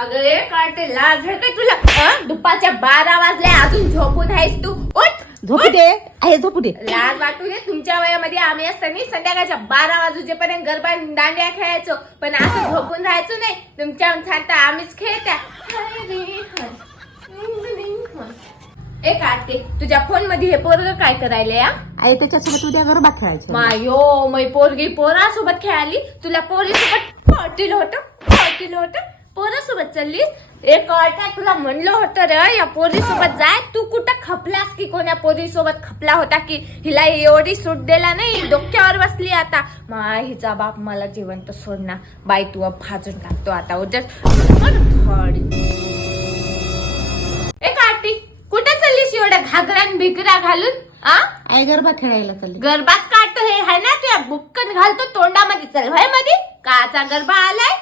अगं काढते लाज आहे काय तुला? दुपारच्या 12 वाजले अजून झोपून आहेस तू? उठ झोपू दे आहे, झोपू दे. लाज वाटू दे. तुमच्या वयामध्ये आम्ही असताना संध्याकाळच्या 12 वाजूजेपर्यंत गरबा दांड्या खेळायचो, पण असं झोपून राहायचो नाही. तुमच्या छानता आम्हीच खेळत्या. ए काढते तुझ्या फोन मध्ये हे पोरग काय करायला या? आहे त्याच्यासोबत उद्या गरबा खेळायचं. मायो मै पोरगी पोरासोबत खेळाली. तुला पोरीसोबत पाटील होत पोरासोबत चाललीस. एक अळट्या तुला म्हणलं होतं रे या पोरीसोबत जाय. तू कुठं खपलास की कोण्या पोरीसोबत खपला होता की हिला एवढी सूट दिला नाही? डोक्यावर बसली आता. हिचा बाप मला जिवंत सोडणार. बाई तू भाजून टाकतो आता उद्या थोडी. ए काटी कुठे चाललीस एवढ्या घागरा भिगरा घालून? आहे गरबा खेळायला चालली. गरबाच काढतो हे है ना? तुझ्या बुक्कन घालतो तोंडामध्ये. चल भाई मध्ये काचा गरबा आलाय.